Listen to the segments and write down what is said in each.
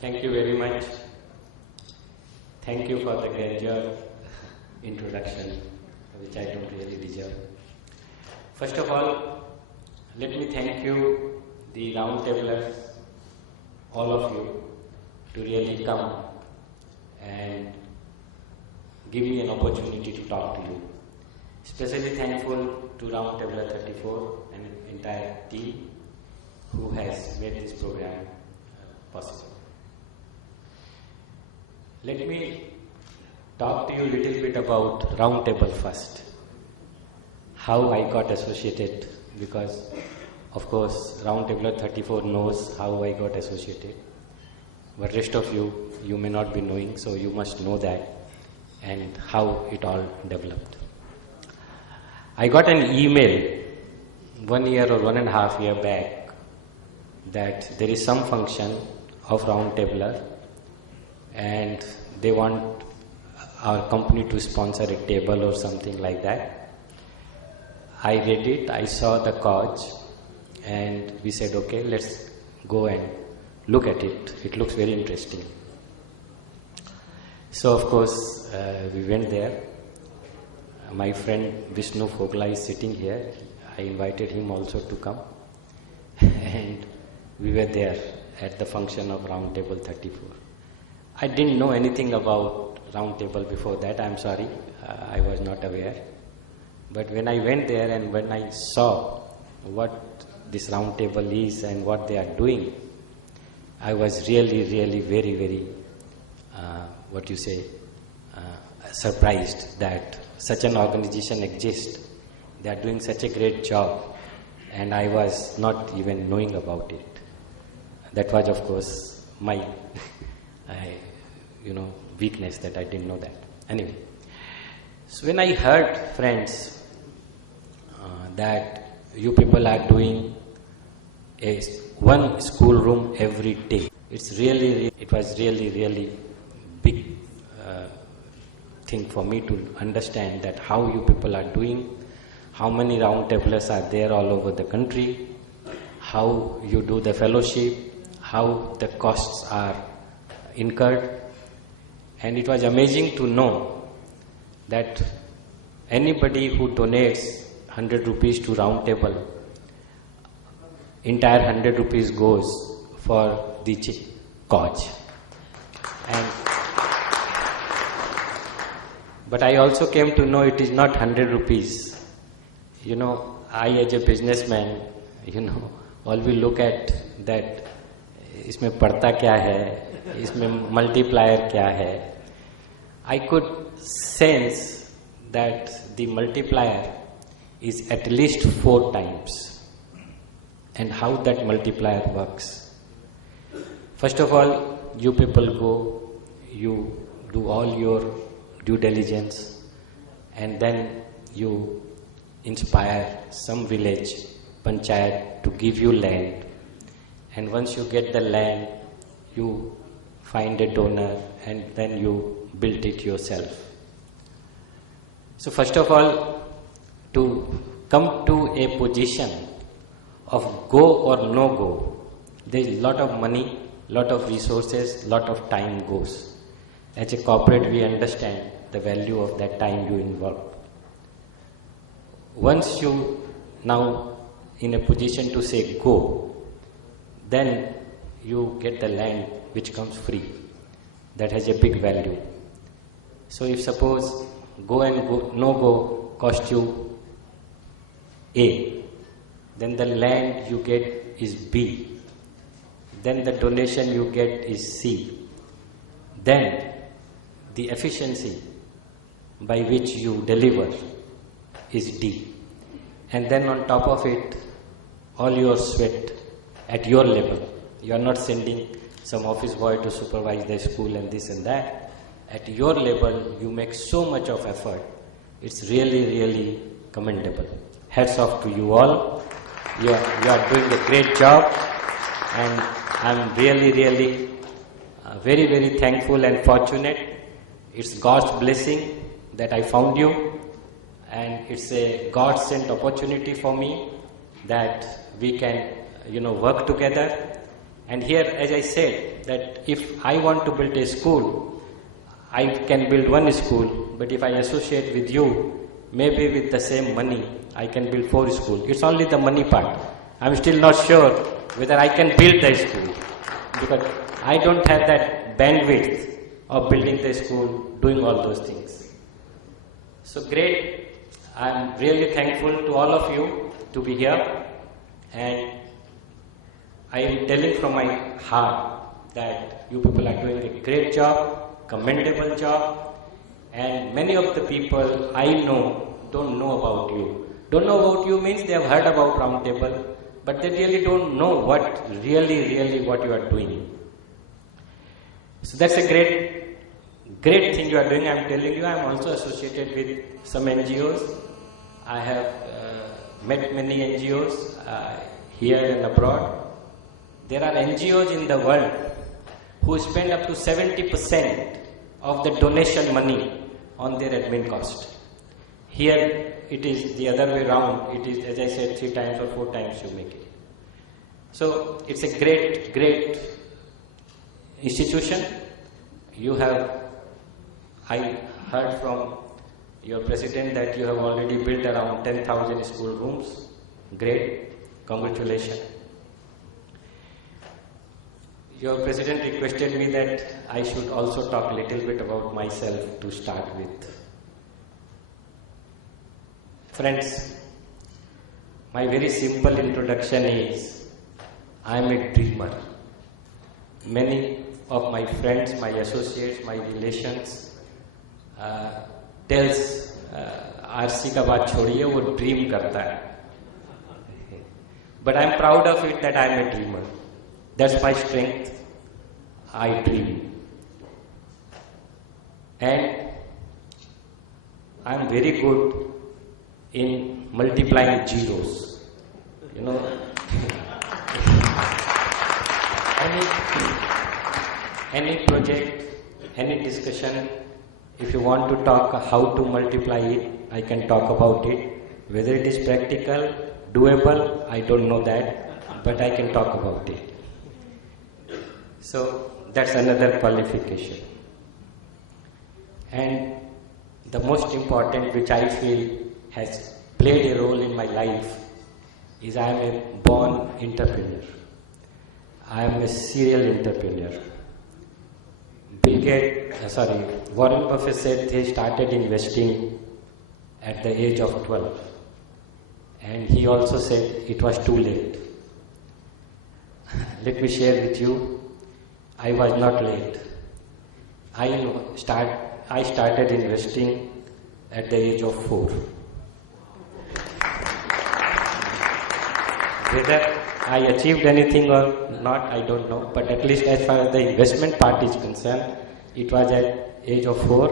Thank you very much. Thank you for the gradual introduction, which I don't really deserve. First of all, let me thank you, the roundtablers, all of you, to really come and give me an opportunity to talk to you. Especially thankful to Roundtabler 34 and entire team who has made this program possible. Let me talk to you a little bit about Roundtable first. How I got associated, because of course Roundtabler 34 knows how I got associated. But rest of you, you may not be knowing, so you must know that and how it all developed. I got an email 1 year or 1.5 years back that there is some function of Roundtabler and they want our company to sponsor a table or something like that. I read it, I saw the cause, and we said, okay, let's go and look at it. It looks very interesting. So of course, we went there. My friend Vishnu Fogla is sitting here. I invited him also to come. And we were there at the function of Roundtable 34. I didn't know anything about Roundtable before that, I'm sorry. I was not aware. But when I went there and when I saw what this Roundtable is and what they are doing, I was really very, very, surprised that such an organization exists. They are doing such a great job, and I was not even knowing about it. That was, of course, my weakness, that I didn't know that. Anyway, so when I heard, friends, that you people are doing one schoolroom every day, it was really big thing for me to understand that how you people are doing, how many roundtablers are there all over the country, how you do the fellowship, how the costs are incurred. And it was amazing to know that anybody who donates 100 rupees to Roundtable, entire 100 rupees goes for the cause. But I also came to know it is not 100 rupees. I as a businessman, all we look at that, इसमें पड़ता क्या है, इसमें multiplier क्या है. I could sense that the multiplier is at least 4 times. And how that multiplier works. First of all, you people go, you do all your due diligence, and then you inspire some village, panchayat, to give you land. And once you get the land, you find a donor, and then you build it yourself. So first of all, to come to a position of go or no go, there is a lot of money, lot of resources, lot of time goes. As a corporate, we understand the value of that time you involve. Once you now in a position to say go, then you get the land which comes free. That has a big value. So if suppose go and go, no go cost you A, then the land you get is B, then the donation you get is C, then the efficiency by which you deliver is D, and then on top of it, all your sweat at your level. You are not sending some office boy to supervise the school and this and that. At your level, you make so much of effort. It's really commendable. Hats off to you all. You are doing a great job, and I'm really very thankful and fortunate. It's God's blessing that I found you, and it's a God-sent opportunity for me that we can, work together And here, as I said, that if I want to build a school, I can build one school, but if I associate with you, maybe with the same money, I can build 4 schools. It's only the money part. I'm still not sure whether I can build the school, because I don't have that bandwidth of building the school, doing all those things. So great. I'm really thankful to all of you to be here, and I am telling from my heart that you people are doing a great job, commendable job, and many of the people I know don't know about you. Don't know about you means they have heard about Roundtable, but they really don't know what really what you are doing. So that's a great thing you are doing. I'm telling you, I'm also associated with some NGOs. I have met many NGOs here and abroad. There are NGOs in the world who spend up to 70% of the donation money on their admin cost. Here it is the other way around. It is, as I said, 3 times or 4 times you make it. So it's a great institution. You have, I heard from your president that you have already built around 10,000 school rooms. Great, congratulations. Your president requested me that I should also talk a little bit about myself to start with. Friends, my very simple introduction is, I am a dreamer. Many of my friends, my associates, my relations tells RC का बात छोड़िए, वो dream करता है. But I am proud of it that I am a dreamer. That's my strength. I dream. And I am very good in multiplying zeros. You know, any project, any discussion, if you want to talk how to multiply it, I can talk about it. Whether it is practical, doable, I don't know that, but I can talk about it. So that's another qualification. And the most important, which I feel has played a role in my life, is I am a born entrepreneur. I am a serial entrepreneur. Warren Buffett said he started investing at the age of 12. And he also said it was too late. Let me share with you, I was not late. I started investing at the age of 4. Whether I achieved anything or not, I don't know. But at least as far as the investment part is concerned, it was at age of 4,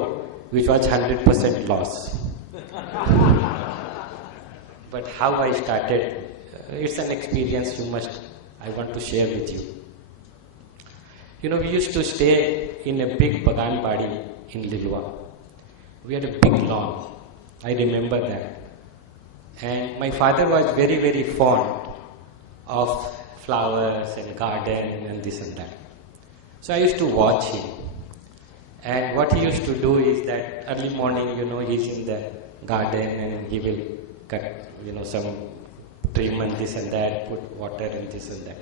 which was 100% loss. But how I started, it's an experience I want to share with you. You know, we used to stay in a big bagan badi in Lilwa. We had a big lawn. I remember that. And my father was very fond of flowers and garden and this and that. So I used to watch him. And what he used to do is that early morning, you know, he's in the garden and he will cut, you know, some trim and this and that, put water and this and that.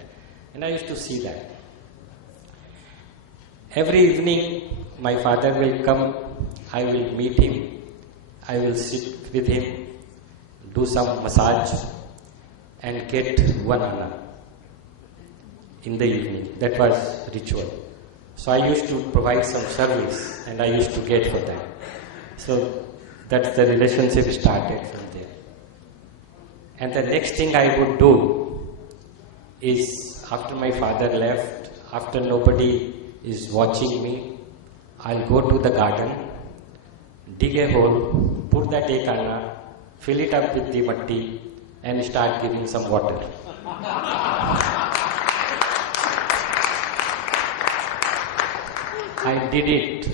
And I used to see that. Every evening, my father will come, I will meet him, I will sit with him, do some massage, and get 1 anna in the evening. That was ritual. So I used to provide some service, and I used to get for that. So that's the relationship started from there. And the next thing I would do is, after my father left, after nobody is watching me, I'll go to the garden, dig a hole, put that 1 anna, fill it up with the matti, and start giving some water. I did it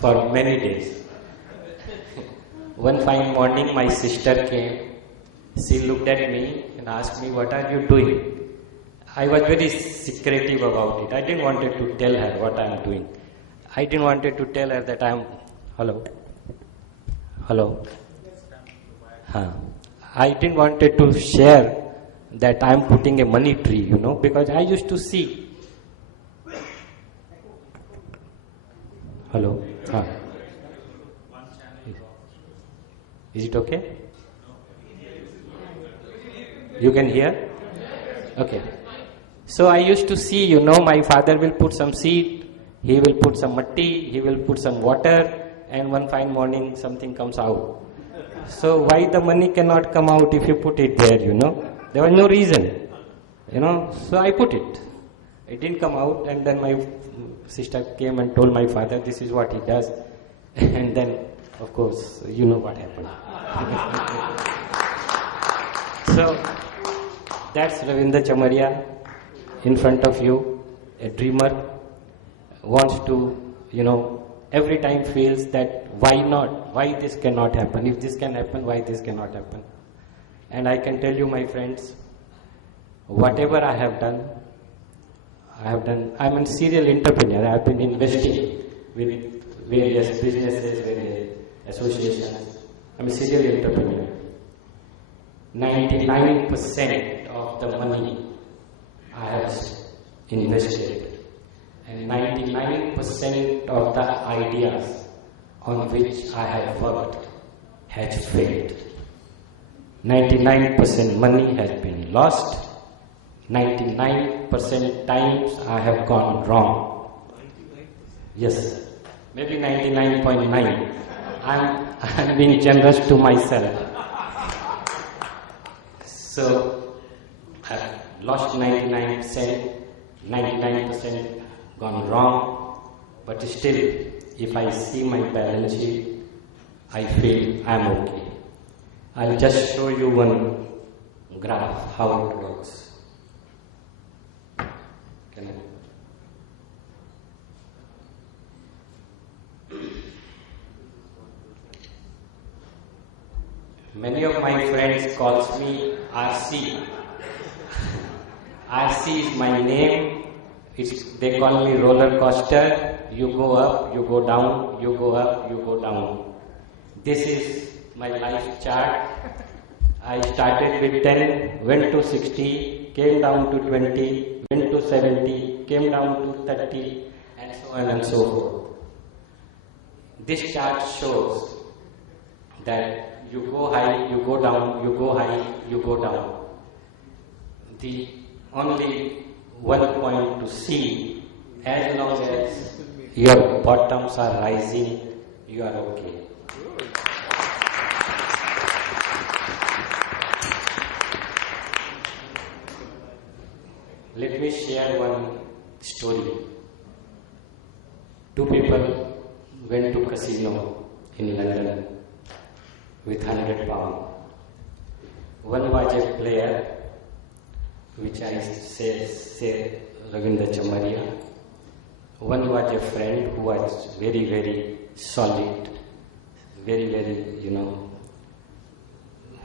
for many days. One fine morning, my sister came. She looked at me and asked me, "What are you doing?" I was very secretive about it. I didn't wanted to tell her what I am doing. I didn't wanted to tell her that I am. Hello. Huh. I didn't wanted to share that I am putting a money tree, because I used to see. Hello. Huh. Is it okay? You can hear? Okay. So I used to see, my father will put some seed, he will put some matti, he will put some water, and one fine morning something comes out. So why the money cannot come out if you put it there, There was no reason, So I put it. It didn't come out, and then my sister came and told my father, this is what he does. And then, of course, you know what happened. So, that's Ravindra Chamaria in front of you, a dreamer, wants to, every time feels that why not, why this cannot happen, if this can happen, why this cannot happen. And I can tell you, my friends, whatever I have done, I'm a serial entrepreneur. I have been investing with various businesses, various associations. I'm a serial entrepreneur. 99% of the money I have invested, and 99% of the ideas on which I have worked has failed. 99% money has been lost. 99% times I have gone wrong. Yes, maybe 99.9. I'm being generous to myself. So I've lost 99%, 99% gone wrong, but still, if I see my balance sheet, I feel I'm okay. I'll just show you one graph, how it works. Can I? Many of my friends calls me RC. RC is my name. They call me roller coaster. You go up, you go down, you go up, you go down. This is my life chart. I started with 10, went to 60, came down to 20, went to 70, came down to 30, and so on and so forth. This chart shows that you go high, you go down, you go high, you go down. The only one point to see, as long as your bottoms are rising, you are okay. Let me share one story. Two people went to casino in London with £100. One was a player, which I say Ravindra Chamaria. One was a friend who was very, very solid, very, very,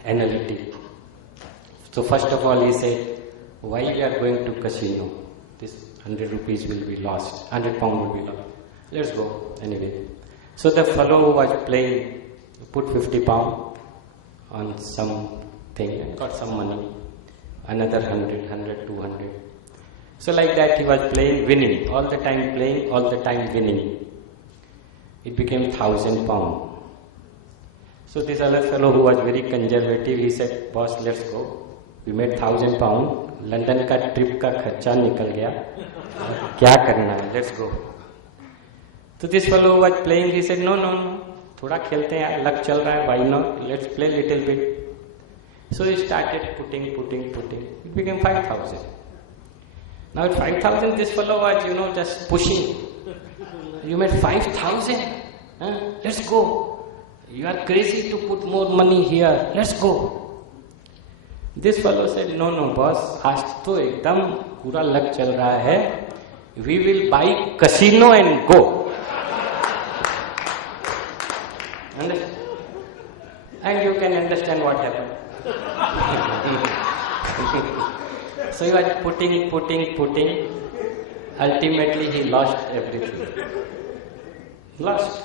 analytic. So first of all he said, why we are going to casino? This 100 rupees will be lost, 100 pound will be lost. Let's go anyway. So the fellow who was playing put 50 pound on something and got some money. Another 100, 200. So like that he was playing, winning. All the time playing, all the time winning. It became 1,000 pound. So this other fellow who was very conservative, he said, boss, let's go. We made 1,000 pound. London का trip का खर्चा निकल गया. क्या करना है? Let's go. So this fellow who was playing, he said, no. थोड़ा खेलते हैं यार, लक चल रहा है, why not? Let's play little bit. So he started putting. It became 5,000. Now at 5,000, this fellow was, just pushing. You made 5,000? Let's go. You are crazy to put more money here. Let's go. This fellow said, no, boss. आज तो एकदम पूरा luck चल रहा है. We will buy casino and go. And you can understand what happened. So he was putting. Ultimately, he lost everything. Lost.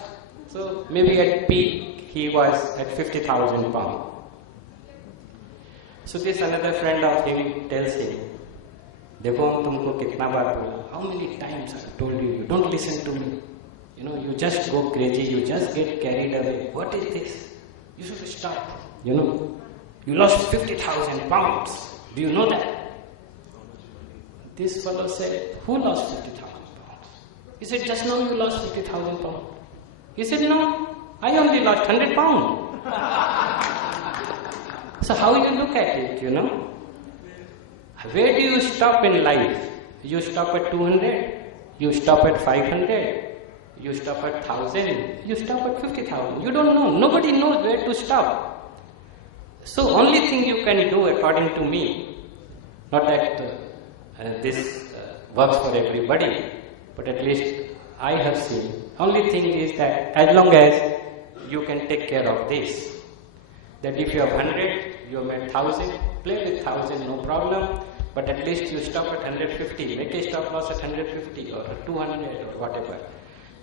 So maybe at peak, he was at 50,000 pounds. So this another friend of him tells him, देखो हम तुमको कितना बार बोला, how many times I told you, you don't listen to me. You know, you just go crazy, you just get carried away. What is this? You should stop. You know, you lost 50,000 pounds. Do you know that? This fellow said, who lost 50,000 pounds? He said, just now you lost 50,000 pounds. He said, no, I only lost 100 pounds. So how you look at it, you know? Where do you stop in life? You stop at 200, you stop at 500, you stop at 1,000, you stop at 50,000. You don't know. Nobody knows where to stop. So only thing you can do according to me, not that this works for everybody, but at least I have seen. Only thing is that as long as you can take care of this, that if you have 100, you have made 1,000, play with 1,000, no problem. But at least you stop at 150, make a stop loss at 150 or 200 or whatever.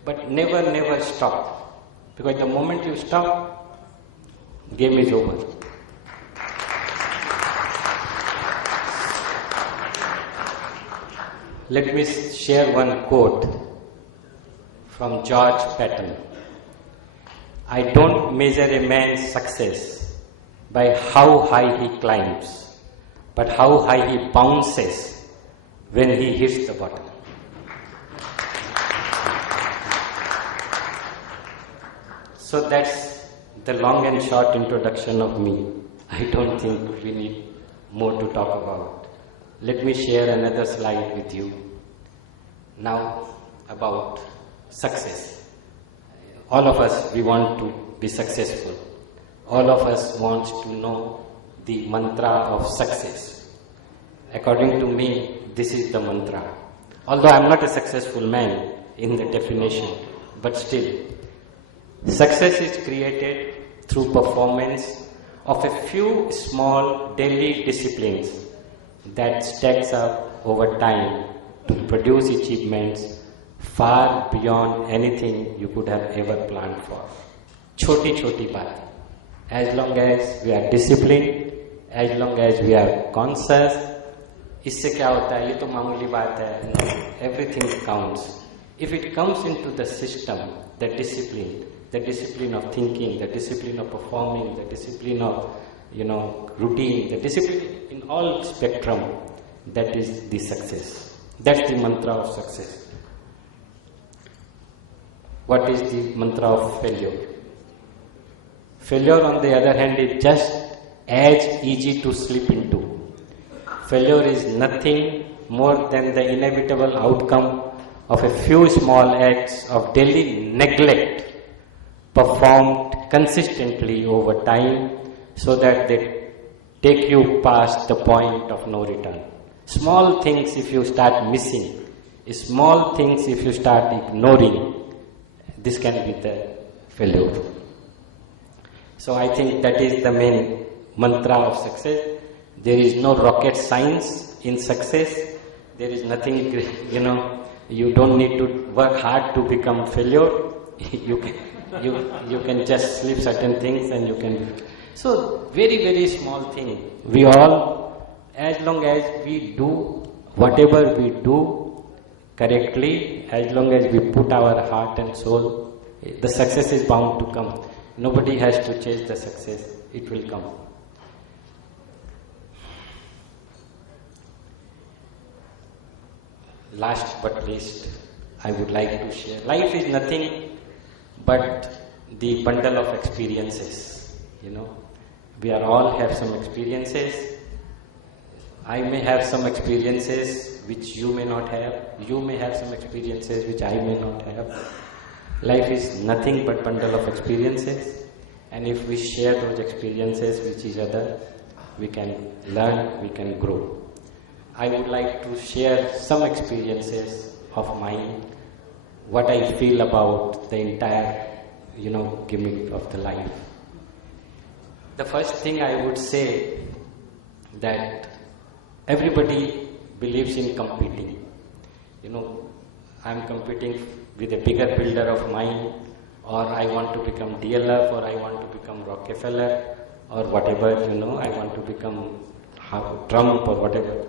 But never stop. Because the moment you stop, game is over. Let me share one quote from George Patton. I don't measure a man's success by how high he climbs, but how high he bounces when he hits the bottom. So that's the long and short introduction of me. I don't think we need more to talk about. Let me share another slide with you. Now about success. All of us, we want to be successful. All of us want to know the mantra of success. According to me, this is the mantra. Although I am not a successful man in the definition, but still, success is created through performance of a few small daily disciplines that stacks up over time to produce achievements far beyond anything you could have ever planned for. Choti baat. As long as we are disciplined, as long as we are conscious, इससे क्या होता है? ये तो मामूली बात है. Everything counts. If it comes into the system, the discipline of thinking, the discipline of performing, the discipline of, routine, the discipline in all spectrum, that is the success. That's the mantra of success. What is the mantra of failure? Failure, on the other hand, is just as easy to slip into. Failure is nothing more than the inevitable outcome of a few small acts of daily neglect performed consistently over time so that they take you past the point of no return. Small things if you start missing, small things if you start ignoring, this can be the failure. So I think that is the main mantra of success. There is no rocket science in success. There is nothing, you don't need to work hard to become failure. You can just slip certain things and you can. So very small thing. We all, as long as we do whatever we do correctly, as long as we put our heart and soul, the success is bound to come. Nobody has to chase the success. It will come. Last but least, I would like to share. Life is nothing but the bundle of experiences. We are all have some experiences. I may have some experiences which you may not have. You may have some experiences which I may not have. Life is nothing but bundle of experiences, and if we share those experiences with each other, we can learn, we can grow. I would like to share some experiences of mine, what I feel about the entire, gimmick of the life. The first thing I would say that everybody believes in competing. You know, I'm competing with a bigger builder of mine, or I want to become DLF, or I want to become Rockefeller, or whatever, you know, I want to become Trump or whatever.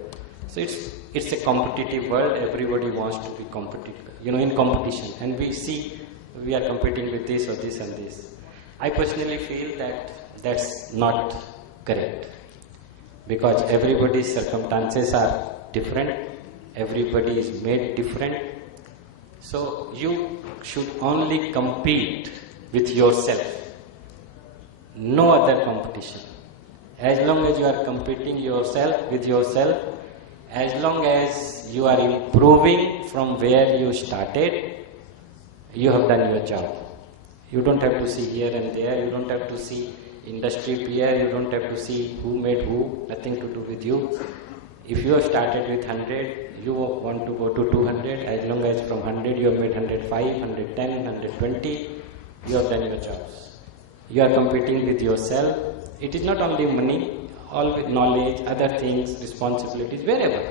So it's a competitive world. Everybody wants to be competitive, you know, in competition. And we see we are competing with this or this and this. I personally feel that that's not correct, because everybody's circumstances are different. Everybody is made different. So you should only compete with yourself. No other competition. As long as you are competing yourself with yourself, as long as you are improving from where you started, you have done your job. You don't have to see here and there, you don't have to see industry peer, you don't have to see who made who, nothing to do with you. If you have started with 100, you want to go to 200, as long as from 100 you have made 105, 110, 120, you have done your jobs. You are competing with yourself. It is not only money, all with knowledge, other things, responsibilities, wherever.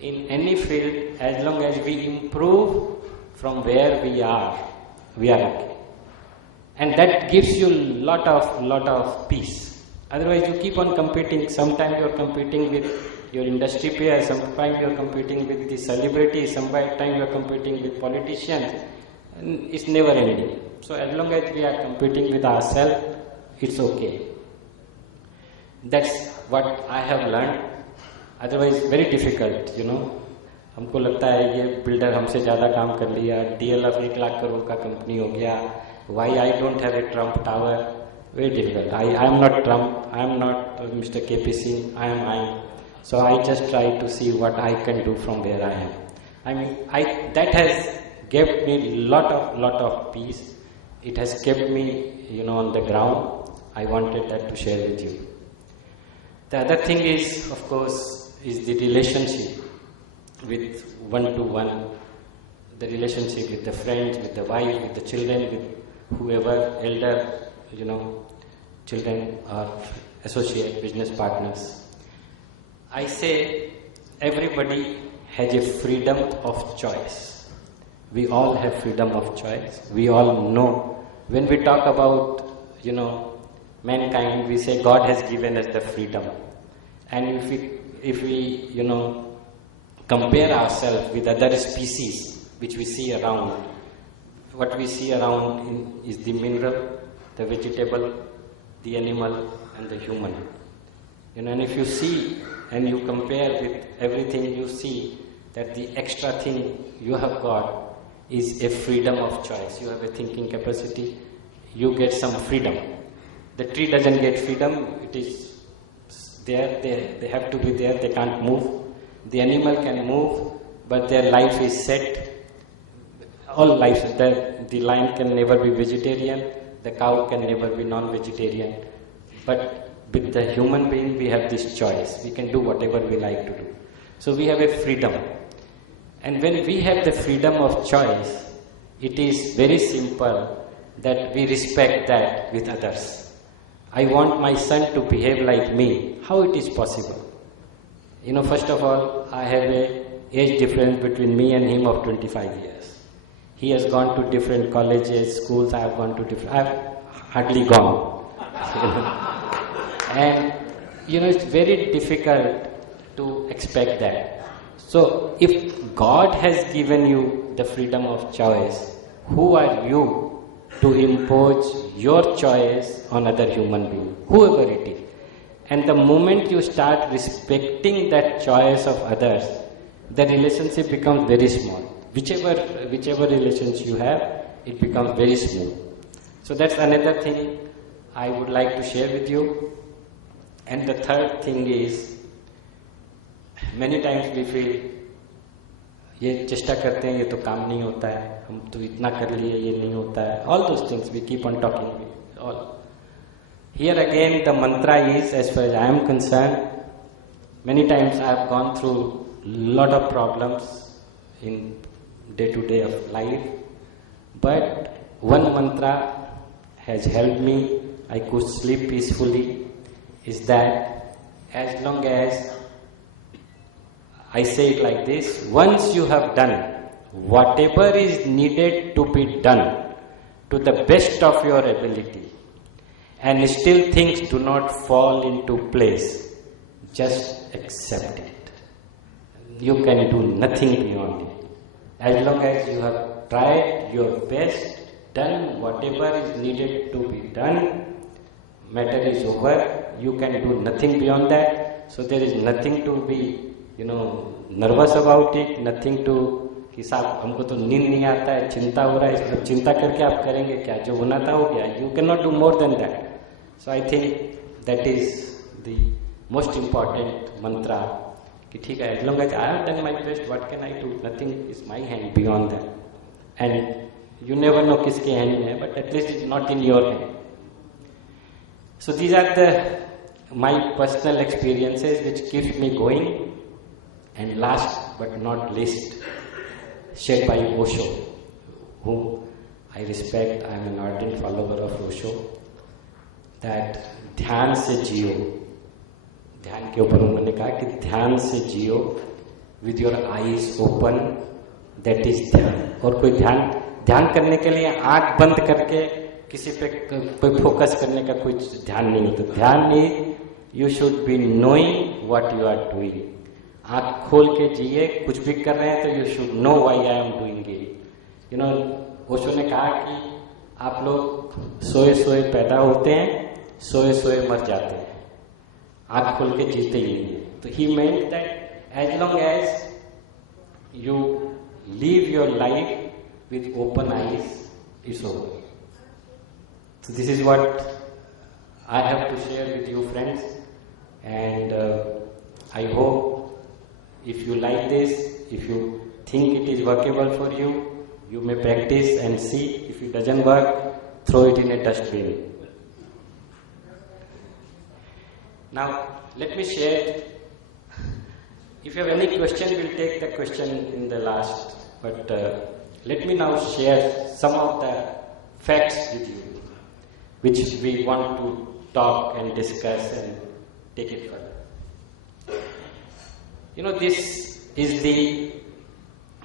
In any field, as long as we improve from where we are okay. And that gives you lot of peace. Otherwise, you keep on competing. Sometimes you are competing with your industry peers, sometimes you are competing with the celebrities, sometimes you are competing with politicians. And it's never ending. So as long as we are competing with ourselves, it's okay. That's what I have learned. Otherwise, very difficult, you know. हमको लगता है ये builder हमसे ज़्यादा काम कर लिया, DLF 1 lakh crore का कंपनी हो गया. Why I don't have a Trump Tower? Very difficult. I am not Trump. I am not Mr. KP Singh. I am. So I just try to see what I can do from where I am. I mean, that has given me lot of peace. It has kept me, you know, on the ground. I wanted that to share with you. The other thing is, of course, is the relationship with one-to-one, the relationship with the friends, with the wife, with the children, with whoever, elder, you know, children or associate, business partners. I say everybody has a freedom of choice. We all have freedom of choice. We all know. When we talk about, you know, mankind, we say God has given us the freedom. And if we, you know, compare ourselves with other species which we see around, what we see around is the mineral, the vegetable, the animal, and the human. You know, and if you see and you compare with everything, you see that the extra thing you have got is a freedom of choice. You have a thinking capacity, you get some freedom. The tree doesn't get freedom, it is there, they have to be there, they can't move. The animal can move, but their life is set. All life, the lion can never be vegetarian, the cow can never be non-vegetarian. But with the human being, we have this choice. We can do whatever we like to do. So we have a freedom. And when we have the freedom of choice, it is very simple that we respect that with others. I want my son to behave like me. How it is possible? You know, first of all, I have an age difference between me and him of 25 years. He has gone to different colleges, schools, I have gone to different, I have hardly gone. And, you know, it's very difficult to expect that. So, if God has given you the freedom of choice, who are you to impose your choice on other human being, whoever it is? And the moment you start respecting that choice of others, the relationship becomes very small. Whichever relations you have, it becomes very smooth. So that's another thing I would like to share with you. And the third thing is, many times we feel, ये चेष्टा करते हैं, ये तो काम नहीं होता है, हम तो इतना कर लिए, ये नहीं होता है. All those things we keep on talking. All. Here again, the mantra is, as far as I am concerned, many times I have gone through lot of problems in day-to-day of life, but one mantra has helped me. I could sleep peacefully. Is that as long as I say it like this: once you have done whatever is needed to be done to the best of your ability, and still things do not fall into place, just accept it. You can do nothing beyond it. As long as you have tried your best, done whatever is needed to be done, matter is over. You can do nothing beyond that. So there is nothing to be, nervous about it, nothing to कि साहब हमको तो नींद नहीं आता है, चिंता हो रहा है, चिंता करके आप करेंगे क्या? जो होना था हो गया. You cannot do more than that. So I think that is the most important mantra. कि ठीक है, as long as I have done my best, what can I do? Nothing is my hand beyond that. And you never know किसके hand में है, but at least it's not in your hand. So these are my personal experiences which keeps me going. And last but not least, shared by Osho, whom I respect. I am an ardent follower of Osho. That ध्यान से जियो. ध्यान के ऊपर उन्होंने कहा कि ध्यान से जियो, with your eyes open, that is ध्यान. और कोई ध्यान करने के लिए आंख बंद करके किसी पे कोई फोकस करने का कोई ध्यान नहीं होता. ध्यान नहीं, you should be knowing what you are doing. आंख खोल के जिए, कुछ भी कर रहे हैं तो you should know why I am doing it. Osho ने कहा कि आप लोग सोए सोए पैदा होते हैं, सोए सोए मर जाते हैं, आंख खोल के जीते ही नहीं. तो he meant that as long as you live your life with open eyes, it's over. So this is what I have to share with you, friends, and I hope if you like this, if you think it is workable for you, you may practice and see. If it doesn't work, throw it in a dustbin. Now, let me share. If you have any question, we'll take the question in the last. But let me now share some of the facts with you, which we want to talk and discuss and take it further. This is the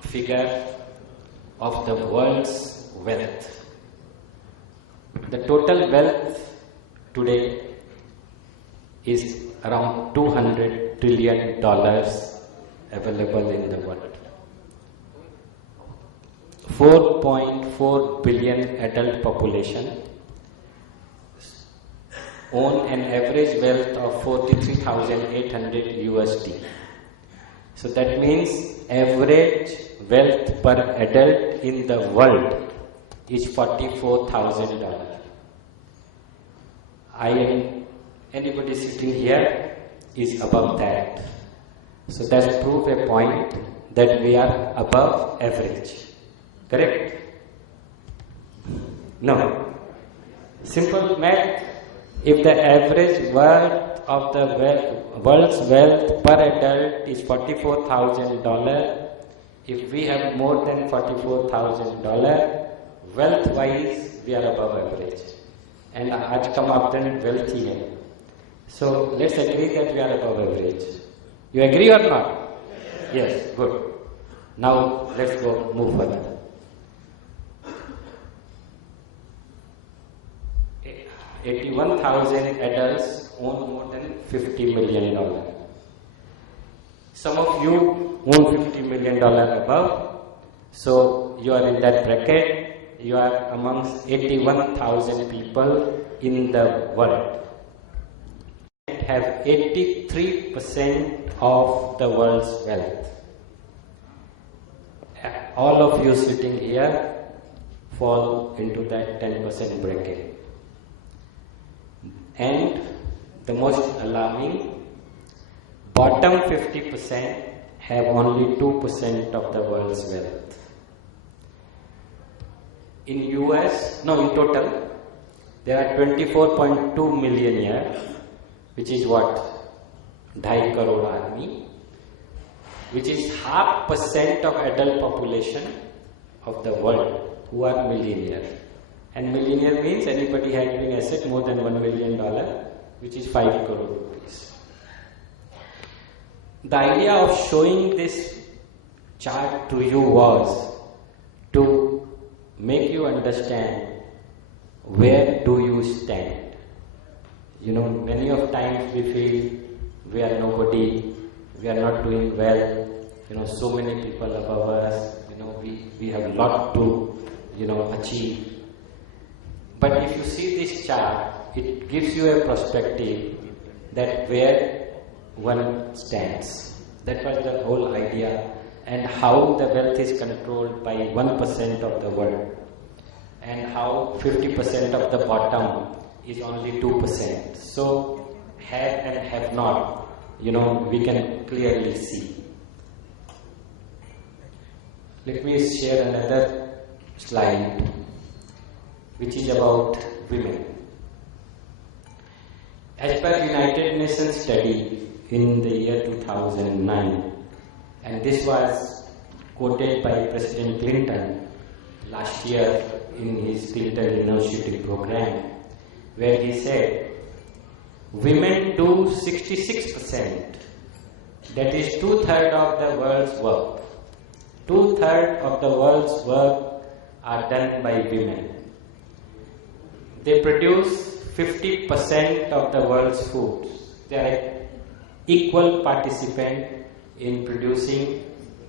figure of the world's wealth. The total wealth today is around $200 trillion available in the world. 4.4 billion adult population own an average wealth of 43,800 USD. So that means average wealth per adult in the world is $44,000. Anybody sitting here is above that. So that's proof a point that we are above average. Correct? No. Simple math. If the average worth of the world's wealth per adult is $44,000, if we have more than $44,000, wealth-wise we are above average. And आज का मापदंड wealth ही है. So let's agree that we are above average. You agree or not? Yes, good. Now let's go move further. 81,000 adults own more than $50 million. Some of you own $50 million above, so you are in that bracket. You are amongst 81,000 people in the world. Have 83% of the world's wealth. All of you sitting here fall into that 10% bracket. And the most alarming, bottom 50% have only 2% of the world's wealth. In total, there are 24.2 million here, which is what? 2.5 crore army, which is 0.5% of adult population of the world who are millionaires. And millionaire means anybody having asset more than $1 million, which is 5 crore rupees. The idea of showing this chart to you was to make you understand where do you stand. You know, many of times we feel we are nobody, we are not doing well, you know, so many people above us, you know, we have a lot to, you know, achieve. But if you see this chart, it gives you a perspective that where one stands. That was the whole idea, and how the wealth is controlled by 1% of the world, and how 50% of the bottom is only 2%. So have and have not, you know, we can clearly see. Let me share another slide which is about women. As per United Nations study in the year 2009, and this was quoted by President Clinton last year in his Clinton University program, where he said, women do 66%, that is 2/3 of the world's work. 2/3 of the world's work are done by women. They produce 50% of the world's food. They are equal participant in producing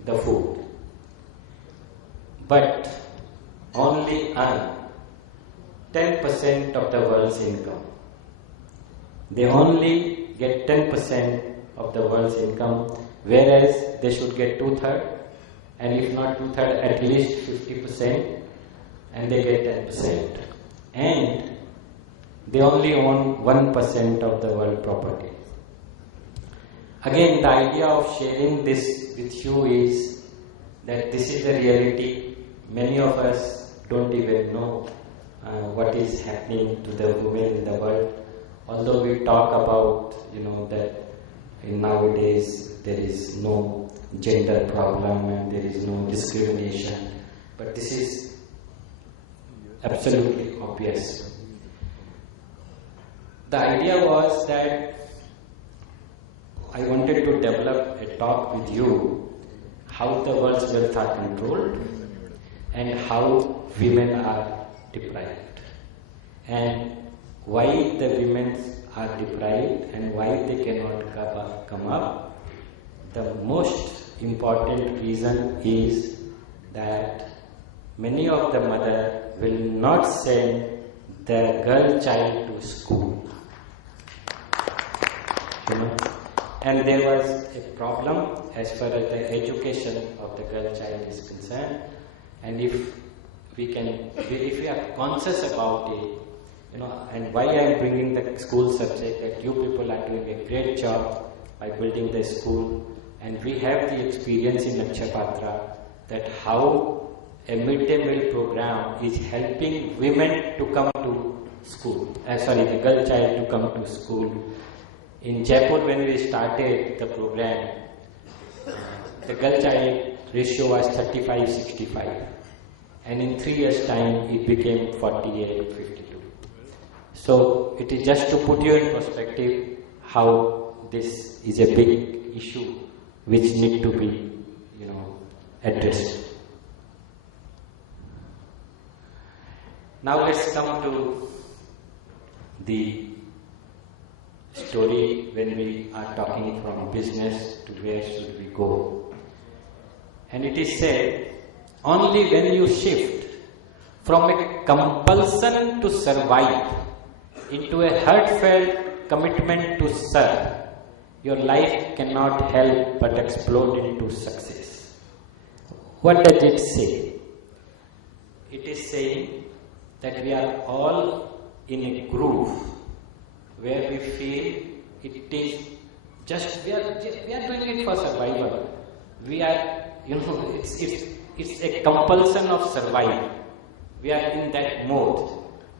the food, but only earn 10% of the world's income. They only get 10% of the world's income, whereas they should get 2/3, and if not 2/3, at least 50%, and they get 10%. And they only own 1% of the world property. Again, the idea of sharing this with you is that this is the reality. Many of us don't even know what is happening to the women in the world. Although we talk about, you know, that nowadays there is no gender problem and there is no discrimination, but this is absolutely obvious. The idea was that I wanted to develop a talk with you how the world's wealth are controlled and how women are deprived, and why the women are deprived and why they cannot come up. The most important reason is that many of the mothers will not send their girl child to school. You know? And there was a problem as far as the education of the girl child is concerned. And if we are conscious about it, you know, and why I am bringing the school subject, that you people are doing a great job by building the school, and we have the experience in Akshapatra that how a midday meal program is helping women to come to school, the girl child to come to school. In Jaipur, when we started the program, the girl child ratio was 35-65, and in 3 years' time it became 48-52. So it is just to put you in perspective how this is a big issue which need to be, you know, addressed. Now let's come to the story when we are talking from business to where should we go. And it is said, only when you shift from a compulsion to survive into a heartfelt commitment to serve, your life cannot help but explode into success. What does it say? It is saying that we are all in a groove where we feel it is just, we are doing it for survival. We are, you know, it's a compulsion of survival. We are in that mode.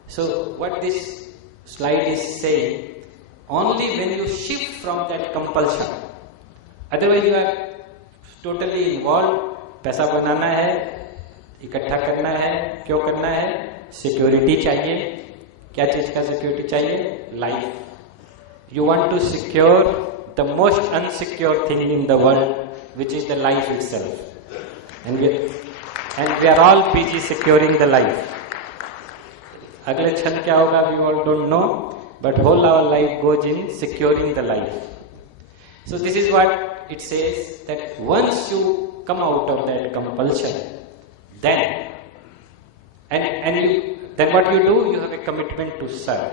So what this slide is saying, only when you shift from that compulsion, otherwise you are totally involved, पैसा बनाना है, इकट्ठा करना है, क्यों करना है? Security चाहिए. क्या चीज का सिक्योरिटी चाहिए? Life. You want to secure the most unsecure thing in the world, which is the life itself. And we are all busy securing the life. अगले क्षण क्या होगा, we all don't know, but whole our life goes in securing the life. So this is what it says, that once you come out of that compulsion, then then what you do, you have a commitment to serve.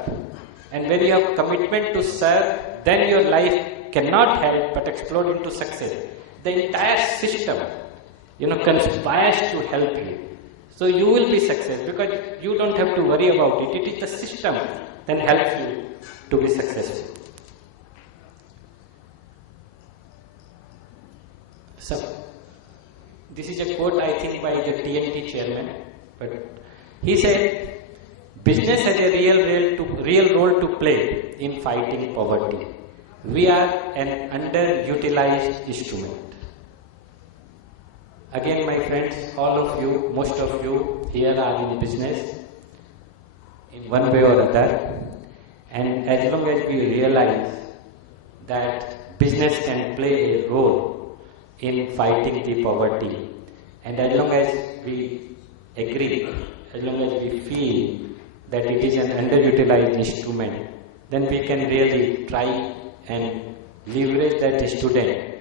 And when you have commitment to serve, then your life cannot help but explode into success. The entire system, conspires to help you. So you will be successful because you don't have to worry about it. It is the system that helps you to be successful. So, this is a quote I think by the TNT chairman, but he said, business has a real role to play in fighting poverty. We are an underutilized instrument. Again, my friends, all of you, most of you here are in business in one way or other. And as long as we realize that business can play a role in fighting the poverty, and as long as we agree, as long as we feel that it is an underutilized instrument, then we can really try and leverage that student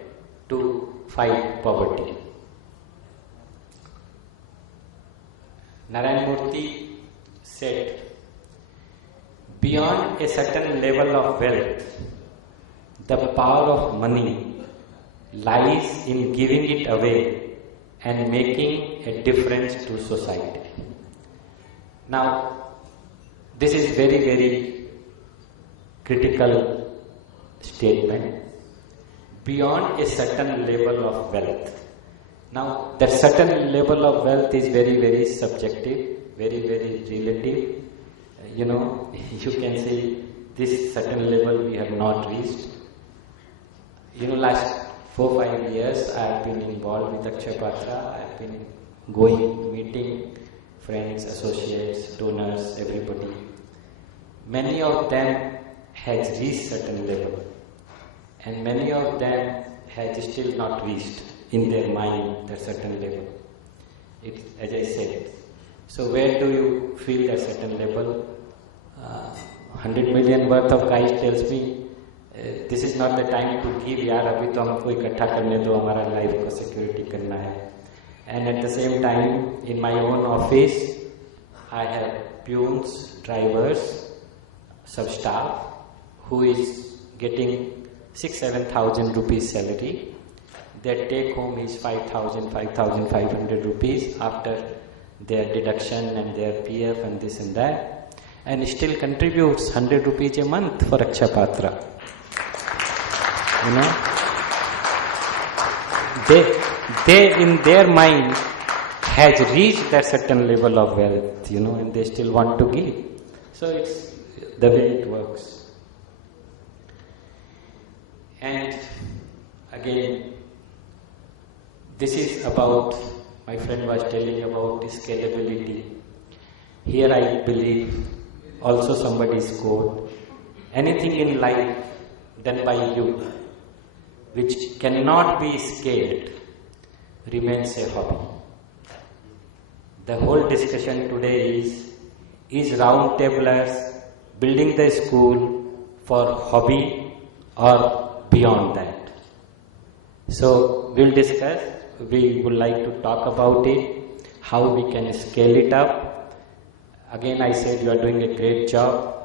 to fight poverty. Narayan Murthy said, beyond a certain level of wealth, the power of money lies in giving it away and making a difference to society. Now, this is very, very critical statement. Beyond a certain level of wealth. Now, that certain level of wealth is very, very subjective, very, very relative. You can say this certain level we have not reached. Last 4-5 years I have been involved with Akshaya Patra. I have been going, meeting friends, associates, donors, everybody. Many of them has reached certain level, and many of them has still not reached in their mind that certain level. As I said. So where do you feel that certain level? 100 million worth of guys tells me, this is not the time to give, yaar, abhi to humko ikatha karne do, hamara life ko security karna hai. And at the same time, in my own office, I have peons, drivers, sub-staff, who is getting 6,000-7,000 rupees salary. Their take home is 5,500 rupees after their deduction and their PF and this and that, and still contributes 100 rupees a month for Akshaya Patra. They in their mind has reached that certain level of wealth, and they still want to give. So it's the way it works. And again, this is about, my friend was telling about scalability. Here I believe also somebody's quote, anything in life done by you which cannot be scaled remains a hobby. The whole discussion today is roundtablers building the school for hobby or beyond that. So we'll discuss. We would like to talk about it, how we can scale it up. Again, I said you are doing a great job,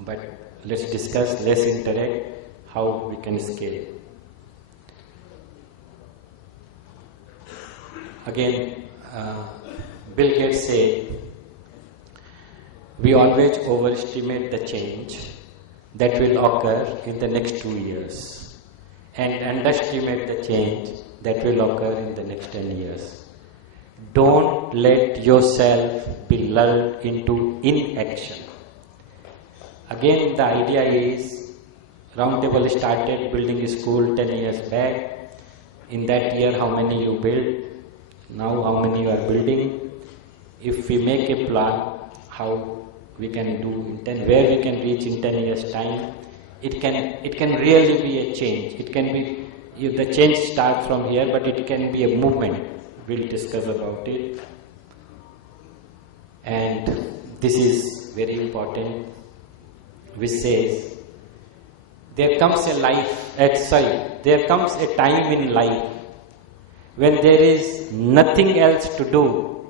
but let's discuss, let's interact, how we can scale. Again, Bill Gates said, we always overestimate the change that will occur in the next 2 years and underestimate the change that will occur in the next 10 years. Don't let yourself be lulled into inaction. Again, the idea is, Roundtable started building a school 10 years back. In that year, how many you built? Now, how many you are building? If we make a plan, how we can do, where we can reach in 10 years' time, it can really be a change. It can be, the change starts from here, but it can be a movement. We'll discuss about it. And this is very important, which says, there comes there comes a time in life when there is nothing else to do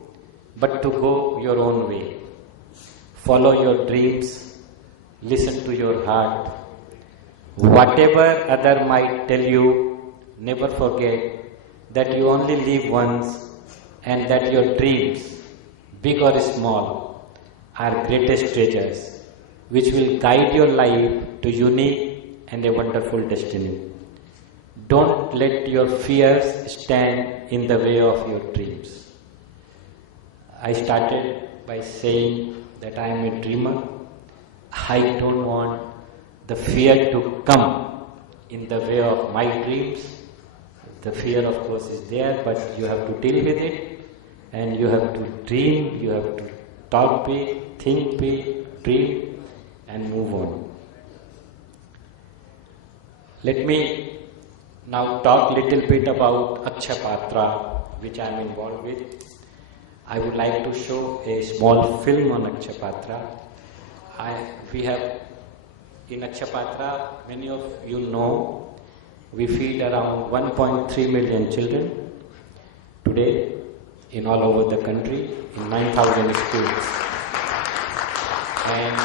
but to go your own way. Follow your dreams, listen to your heart. Whatever other might tell you, never forget that you only live once and that your dreams, big or small, are greatest treasures which will guide your life to unique and a wonderful destiny. Don't let your fears stand in the way of your dreams. I started by saying that I am a dreamer. I don't want the fear to come in the way of my dreams. The fear, of course, is there, but you have to deal with it, and you have to dream, you have to talk big, think big, dream, and move on. Let me now talk a little bit about Akshapatra, which I am involved with. I would like to show a small film on Akshapatra. We have in Akshapatra, many of you know, we feed around 1.3 million children today in all over the country, in 9,000 schools. And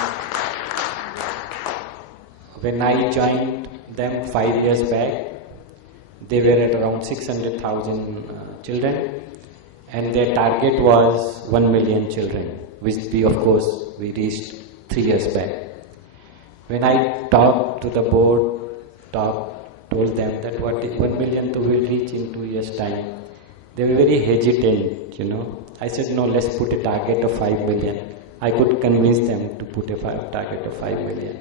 when I joined them 5 years back, they were at around 600,000 children, and their target was 1 million children, which we reached 3 years back. When I talked to the board, told them that 1 million we will reach in 2 years' time, they were very hesitant, I said, no, let's put a target of 5 million. I could convince them to put a target of 5 million.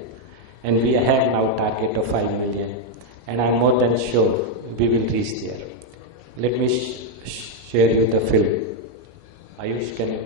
And we have now target of 5 million. And I'm more than sure we will reach there. Let me share you the film. Ayush, can you?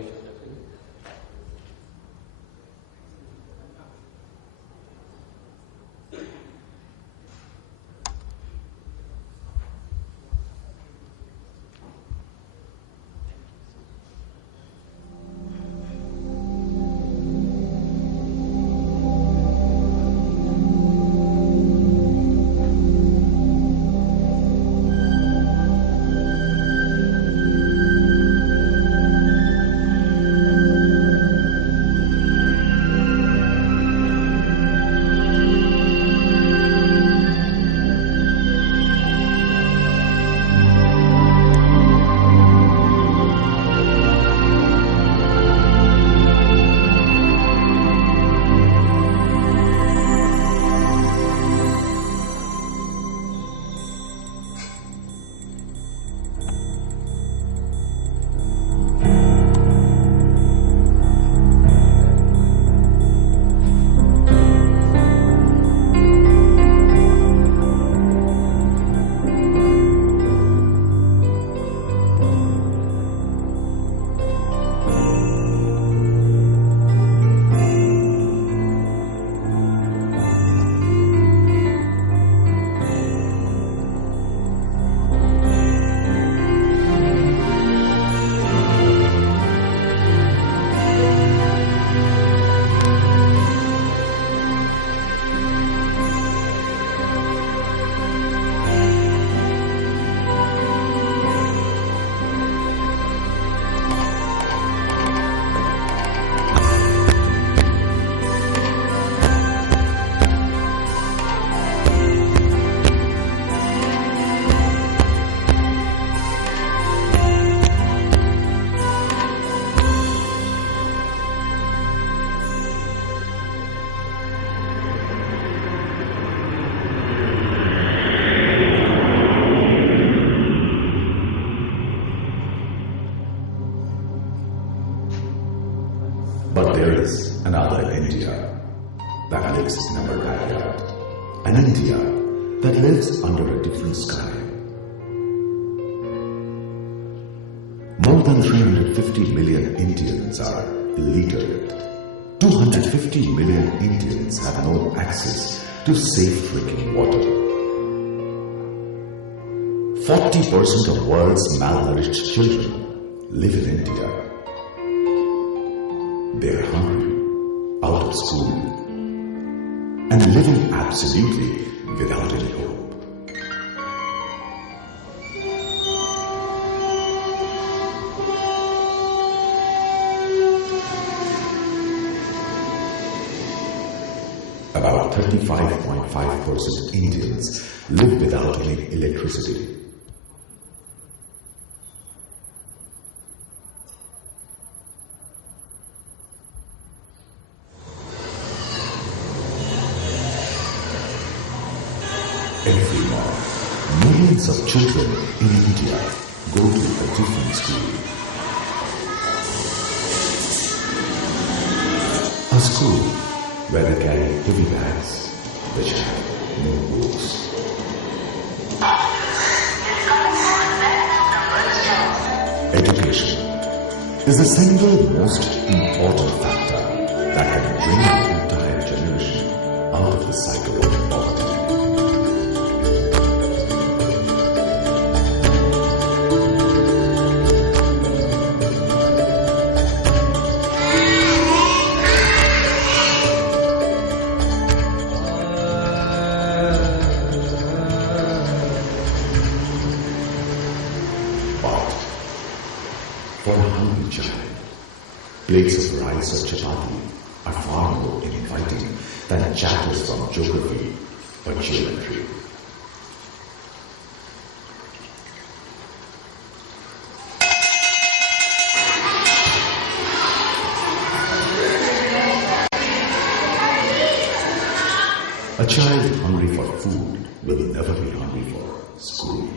But there is another India that lives in our backyard. An India that lives under a different sky. More than 350 million Indians are illiterate. 250 million Indians have no access to safe drinking water. 40% of world's malnourished children live in India. They are hungry, out of school, and living absolutely without any hope. About 35.5% Indians live without any electricity. Every month, millions of children in India go to a different school. A school where they carry heavy bags which have no books. Education is the single most important factor that can bring the entire generation out of the cycle of poverty. For a hungry child, plates of rice or chapati are far more inviting than chapters from geography or geometry. A child hungry for food will never be hungry for school.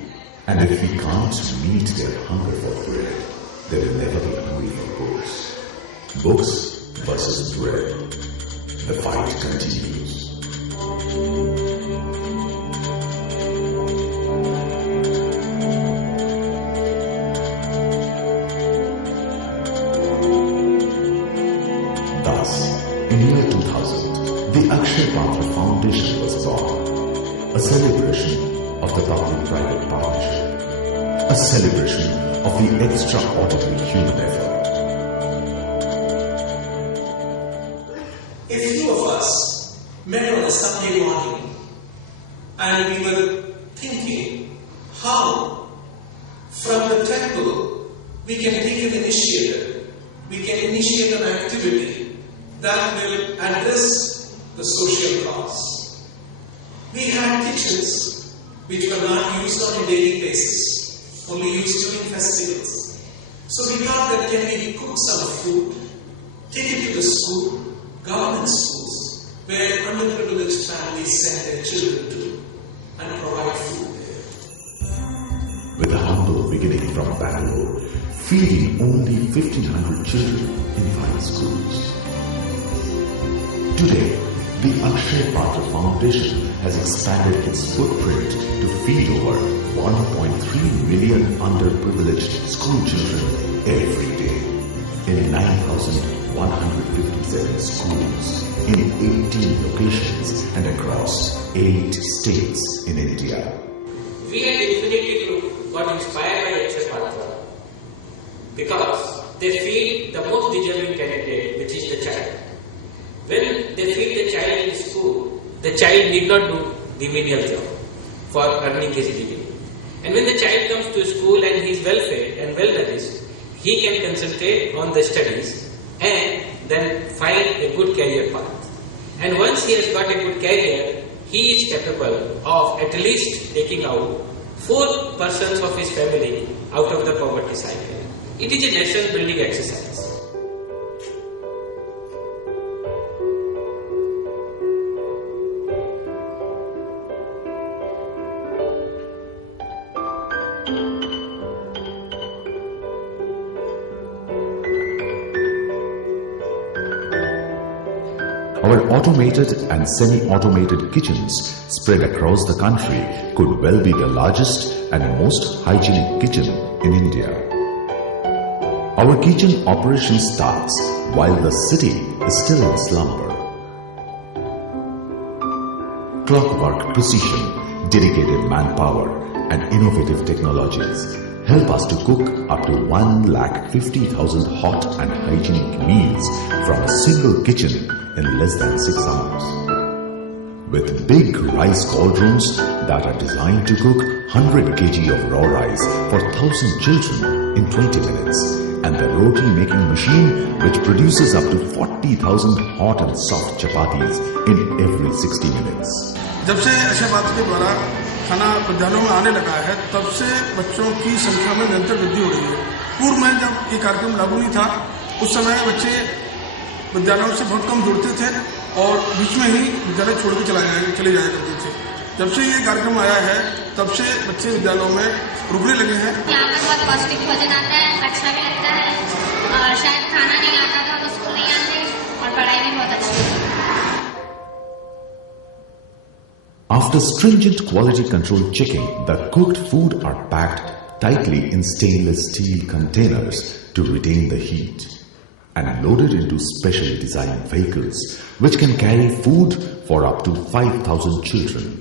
And if we can't meet their hunger for bread, they will never be hungry for books. Books versus bread. The fight continues. Thus, in year 2000, the Akshay Patra Foundation was born, a celebration of the public-private partnership, a celebration of the extraordinary human effort. A few of us met on a Sunday morning and we were thinking how from the temple we can take an initiative, we can initiate an activity that will address the social cause. We had kitchens which were not used on a daily basis, only used during festivals. So we thought that can we cook some food, take it to the school, government schools, where underprivileged families send their children to, and provide food there. With a humble beginning from Bangalore, feeding only 1,500 children in 5 schools. Today, the Akshay Patra Foundation has expanded its footprint to feed over 1.3 million underprivileged school children every day in 9,157 schools in 18 locations and across 8 states in India. We at Infinity Group got inspired by Akshay Patra because they feed the most deserving candidate, which is the child. When they feed the child in school, the child need not do the menial job for earning his living. And when the child comes to school and he is well fed and well nourished, he can concentrate on the studies and then find a good career path. And once he has got a good career, he is capable of at least taking out 4 persons of his family out of the poverty cycle. It is a nation building exercise. Our automated and semi-automated kitchens spread across the country could well be the largest and most hygienic kitchen in India. Our kitchen operation starts while the city is still in slumber. clockwork precision, dedicated manpower, and innovative technologies help us to cook up to 1,50,000 hot and hygienic meals from a single kitchen in less than 6 hours. With big rice cauldrons that are designed to cook 100 kg of raw rice for 1,000 children in 20 minutes, and the roti making machine which produces up to 40,000 hot and soft chapatis in every 60 minutes. जब से अक्षय पात्र के द्वारा खाना विद्यालयों में आने लगा है, तब से बच्चों की संख्या में निरंतर वृद्धि हो रही है। पूर्व में जब ये कार्यक्रम लागू नहीं था, उस समय बच्चे विद्यालयों से बहुत कम जुड़ते थे और बीच में ही विद्यालय छोड़ के चले जाया करते थे। जब से ये कार्यक्रम आया है, तब से बच्चे विद्यालयों में रुकने लगे हैं। यहाँ पर बहुत पौष्टिक भोजन आता है, अच्छा भी लगता है और शायद खाना नहीं आता था तो स्कूल नहीं आते और पढ़ाई भी बहुत अच्छी होती है। After stringent quality control checking, the cooked food are packed tightly in stainless steel containers to retain the heat and loaded into specially designed vehicles which can carry food for up to 5,000 children.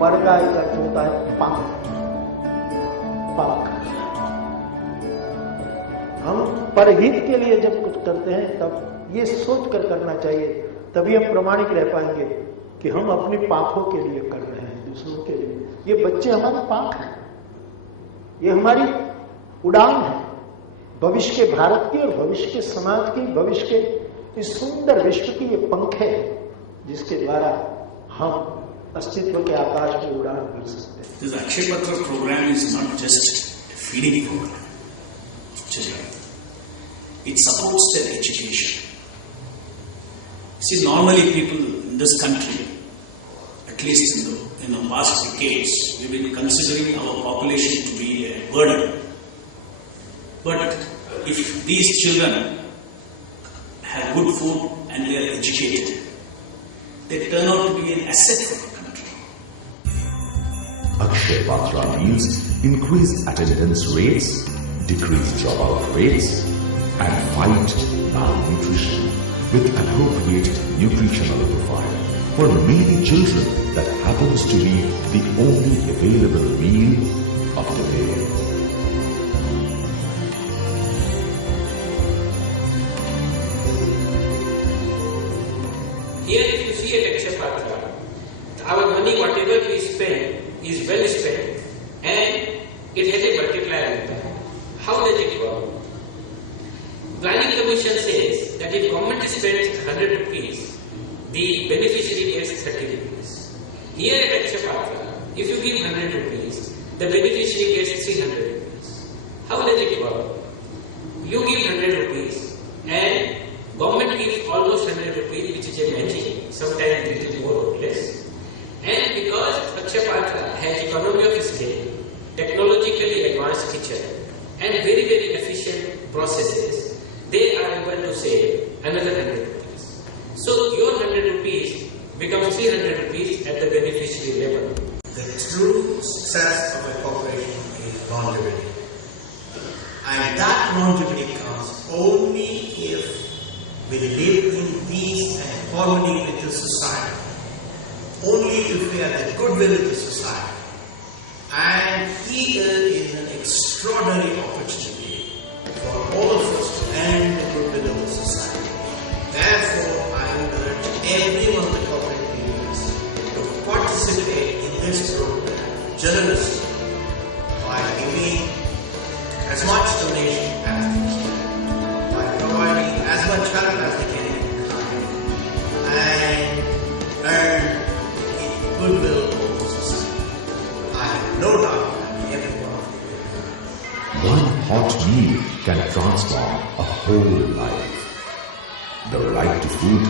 पर का एक अर्थ होता है पाक। हम परहित के लिए जब कुछ करते हैं तब ये सोच कर करना चाहिए, तभी हम प्रमाणिक रह पाएंगे कि हम अपनी पाखों के लिए कर रहे हैं, दूसरों के लिए। ये बच्चे हमारे पाक हैं, ये हमारी उड़ान है भविष्य के भारत की और भविष्य के समाज की, भविष्य के इस सुंदर विश्व की ये पंखे हैं जिसके द्वारा हम अस्तित्व के आकाश में उड़ान भर सकते हैं। This Akshay Patra program is not just a feeding program for children. It supports their education. See, normally people in this country, at least in the past decades, we've been considering our population to be a burden. But if these children have good food and they are educated, they turn out to be an asset for the country. Akshay Patra meals increase attendance rates, decrease dropout rates, and fight malnutrition with appropriate nutritional profile for many children that happens to be the only available meal of the day. Here if you see at Akshay Patra, our money whatever we spend is well spent and it has a multiplier impact. How does it work? Planning Commission says that if government spends 100 rupees, the beneficiary gets 30 rupees. Here at Akshay Patra, if you give 100 rupees, the beneficiary gets 300 rupees. How does it work? You give 100 rupees and government gives almost 100 rupees, which is a matching, sometimes a little more or less. And because Akshay Patra has economy of scale, technologically advanced kitchen, and very, very efficient processes, they are able to save another 100 rupees. So your 100 rupees becomes 300 rupees at the beneficiary level. The true success of a corporation is longevity. And that longevity comes only if we live in peace and harmony with the society. Only if we have the goodwill of the society. And here is an extraordinary opportunity for all of us to end the goodwill of the society. Therefore, I would urge everyone in the corporate unions to participate in this program generously by giving as much donation as possible, by providing as much help as they can in kind, and earn goodwill of the society. I have no doubt that everyone of you will. One hot meal can transform a whole life. The right to food,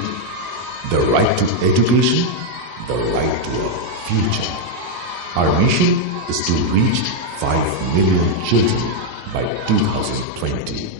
the right to education, the right to a future. Our mission is to reach 5 million children by 2020.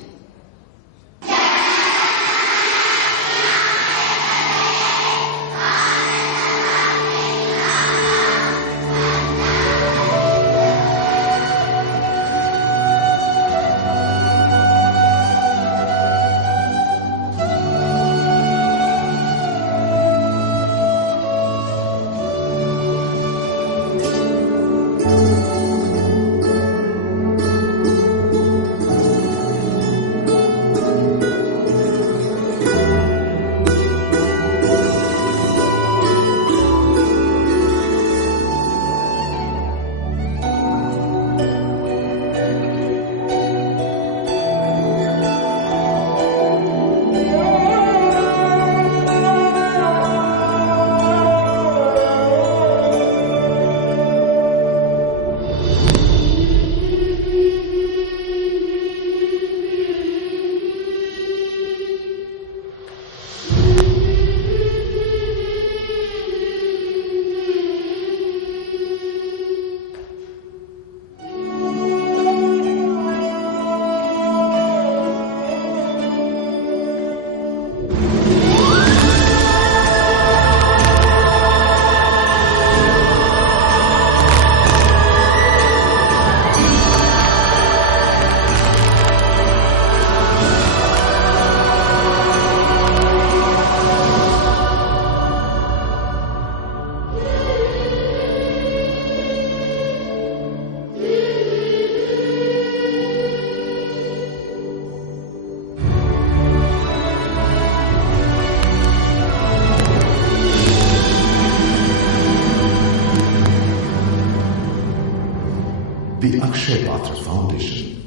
the Akshay Patra Foundation,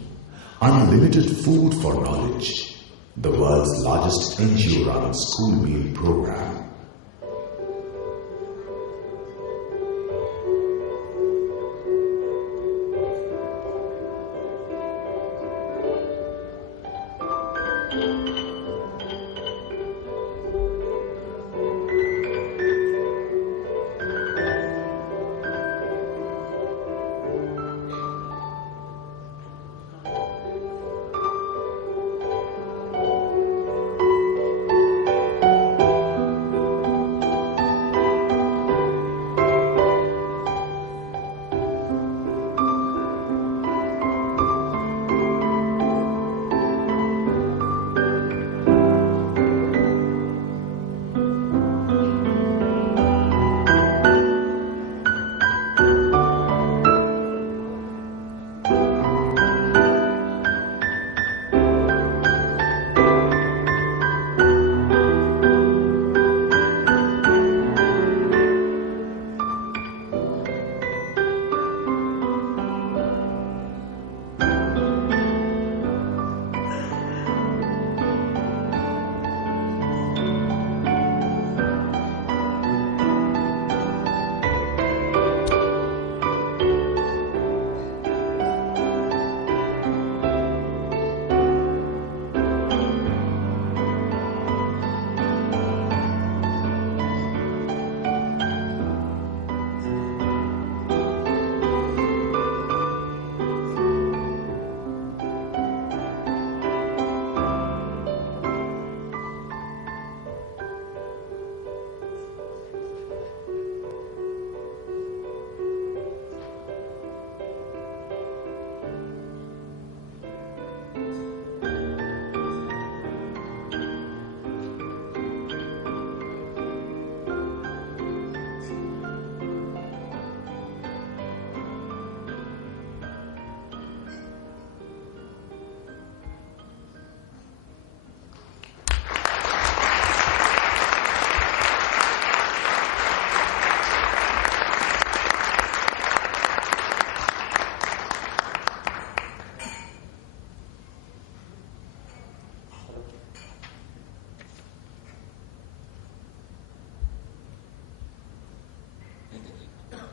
Unlimited Food for Knowledge, the world's largest NGO-run school meal program.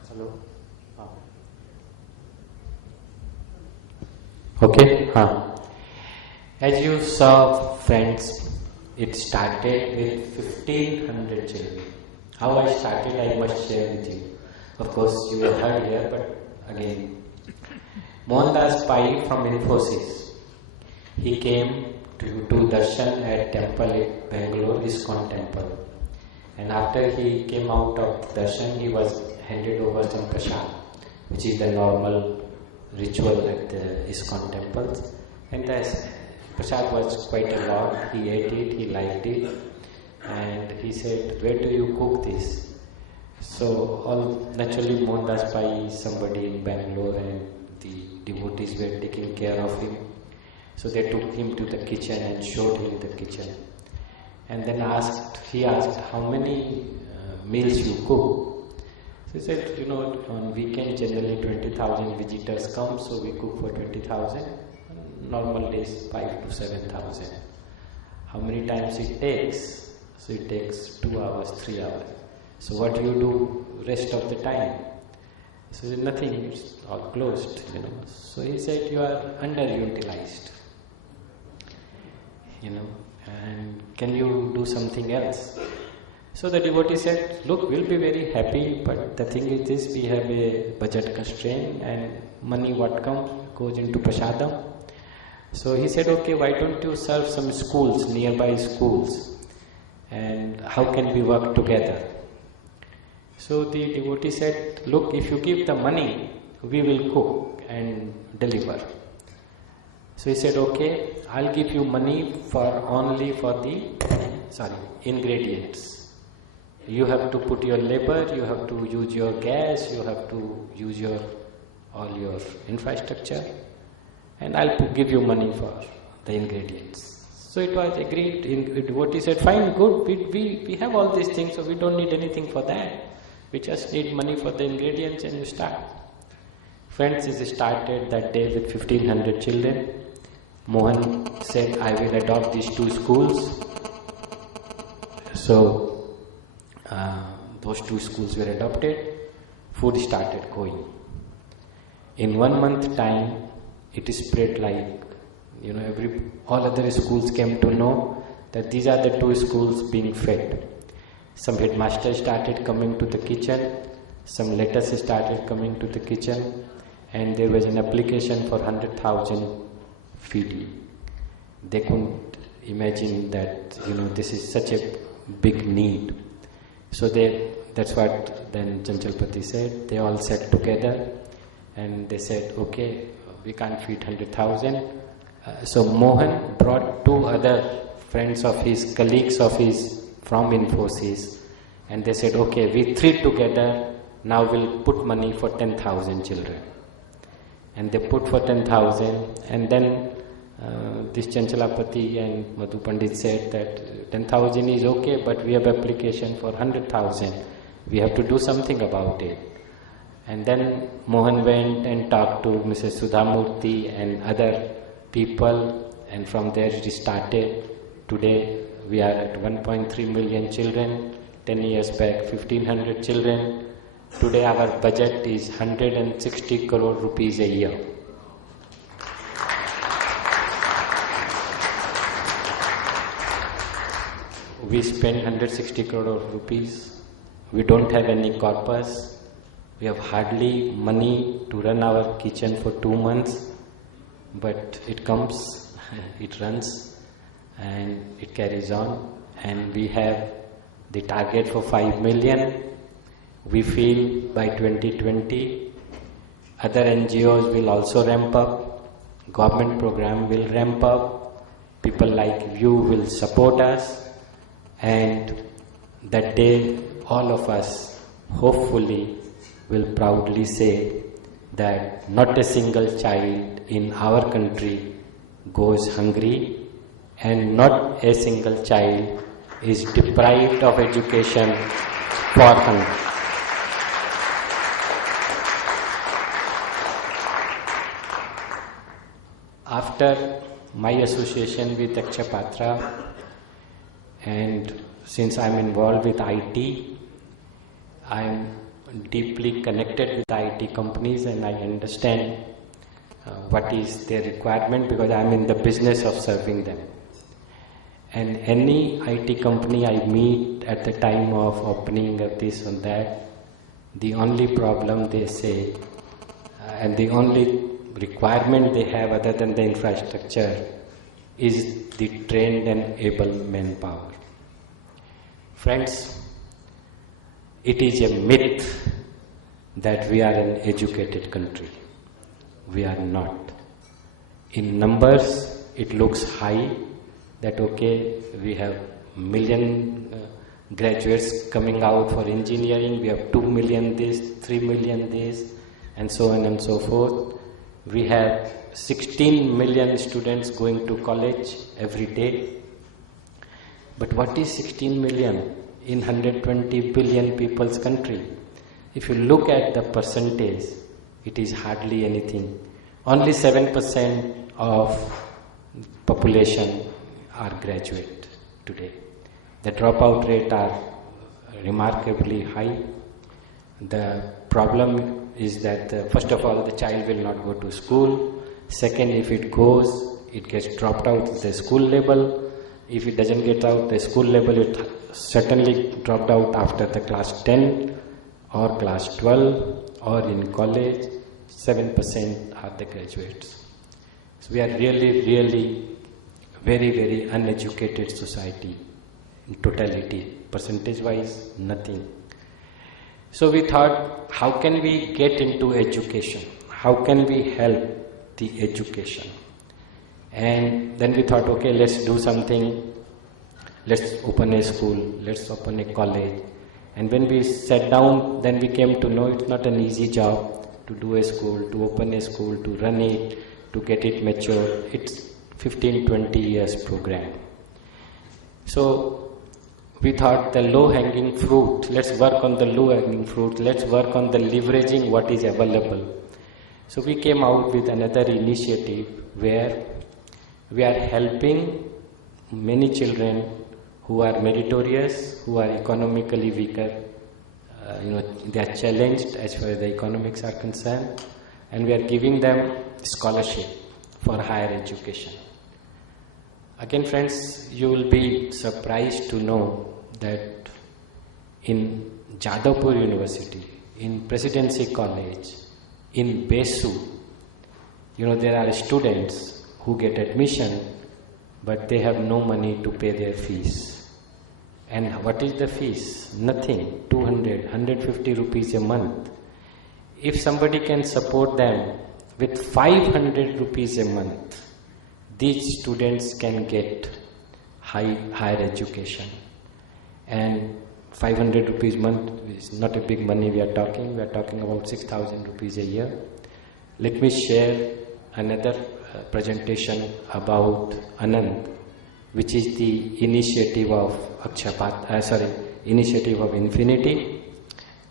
Hello. Okay. As you saw, friends, it started with 1,500 children. How I started, I must share with you. Of course, you have heard here, but again, Mohandas Pai from Infosys, he came to darshan at temple at Bangalore, ISKCON temple. And after he came out of darshan, he was handed over some prasad, which is the normal ritual at the ISKCON temples. And the prasad was quite a lot. He ate it, he liked it, and he said, "Where do you cook this?" So naturally Mohandas Pai is somebody in Bangalore, and the devotees were taking care of him. So they took him to the kitchen and showed him the kitchen. And then he asked, "How many meals you cook?" So he said, on weekend generally 20,000 visitors come, so we cook for 20,000. Normal days 5 to 7,000. How many times it takes? So it takes 2 hours, 3 hours. So what do you do rest of the time? So he said, "Nothing, it's all closed, So he said, "You are underutilized, and can you do something else?" So the devotee said, "Look, we'll be very happy, but the thing is this, we have a budget constraint, and money what comes goes into prasadam." So he said, "Okay, why don't you serve some schools, nearby schools, and how can we work together?" So the devotee said, "Look, if you give the money, we will cook and deliver." So he said, "Okay, I'll give you money only for the ingredients. You have to put your labor, you have to use your gas, you have to use all your infrastructure, and I'll give you money for the ingredients." So it was agreed. The devotee said, "Fine, good, we have all these things, so we don't need anything for that. We just need money for the ingredients, and you start." Friends, it started that day with 1500 children. Mohan said, I will adopt these 2 schools. So, those 2 schools were adopted. Food started going. In 1 month time, it is spread like, all other schools came to know that these are the 2 schools being fed. Some headmasters started coming to the kitchen, some letters started coming to the kitchen, and there was an application for 100,000 feeding. They couldn't imagine that, this is such a big need. So that's what then Chanchalpati said. They all sat together and they said, okay, we can't feed 100,000. So Mohan brought 2 other friends of his, colleagues of his from Infosys, and they said, okay, we 3 together, now we'll put money for 10,000 children. And they put for 10,000, and then this Chanchalapati and Madhu Pandit said that 10,000 is okay, but we have application for 100,000. We have to do something about it. And then Mohan went and talked to Mrs. Sudhamurthy and other people, and from there it started. Today we are at 1.3 million children, 10 years back 1,500 children. Today our budget is 160 crore rupees a year. We spend 160 crore rupees. We don't have any corpus. We have hardly money to run our kitchen for 2 months. But it comes, it runs, and it carries on. And we have the target for 5 million. We feel by 2020, other NGOs will also ramp up, government program will ramp up, people like you will support us, and that day all of us hopefully will proudly say that not a single child in our country goes hungry and not a single child is deprived of education for hunger. After my association with Akshapatra, and since I'm involved with IT, I'm deeply connected with IT companies and I understand what is their requirement because I'm in the business of serving them. And any IT company I meet at the time of opening of this and that, the only problem they say and the only requirement they have other than the infrastructure is the trained and able manpower. Friends, it is a myth that we are an educated country. We are not. In numbers, it looks high that okay, we have million graduates coming out for engineering, we have 2 million this, 3 million this, and so on and so forth. We have 16 million students going to college every day. But what is 16 million in 120 billion people's country? If you look at the percentage, it is hardly anything. Only 7% of population are graduate today. The dropout rate are remarkably high. The problem is that first of all, the child will not go to school. Second, if it goes, it gets dropped out at the school level. If it doesn't get out the school level, it certainly dropped out after the class 10 or class 12 or in college. 7% are the graduates. So we are really very, very uneducated society in totality. Percentage-wise, nothing. So we thought, how can we get into education? How can we help the education? And then we thought, okay, let's do something. Let's open a school. Let's open a college. And when we sat down, then we came to know it's not an easy job to do a school, to open a school, to run it, to get it mature. It's 15-20 years program. So we thought the low-hanging fruit, let's work on the low-hanging fruit, let's work on the leveraging what is available. So we came out with another initiative where we are helping many children who are meritorious, who are economically weaker. They are challenged as far as the economics are concerned, and we are giving them scholarship for higher education. Again, friends, you will be surprised to know that in Jadavpur University, in Presidency College, in Besu, there are students who get admission, but they have no money to pay their fees. And what is the fees? Nothing. 200, 150 rupees a month. If somebody can support them with 500 rupees a month, these students can get higher education. And 500 rupees a month is not a big money we are talking. We are talking about 6,000 rupees a year. Let me share another presentation about Anand, which is the initiative of initiative of Infinity,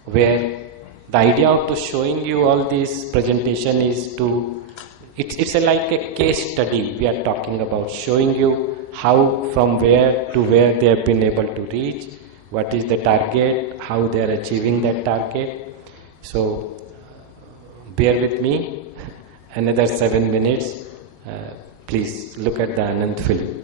where the idea of to showing you all this presentation is to, it's like a case study we are talking about, showing you how from where to where they have been able to reach, what is the target, how they are achieving that target. So bear with me, another 7 minutes. Please look at the Anand film.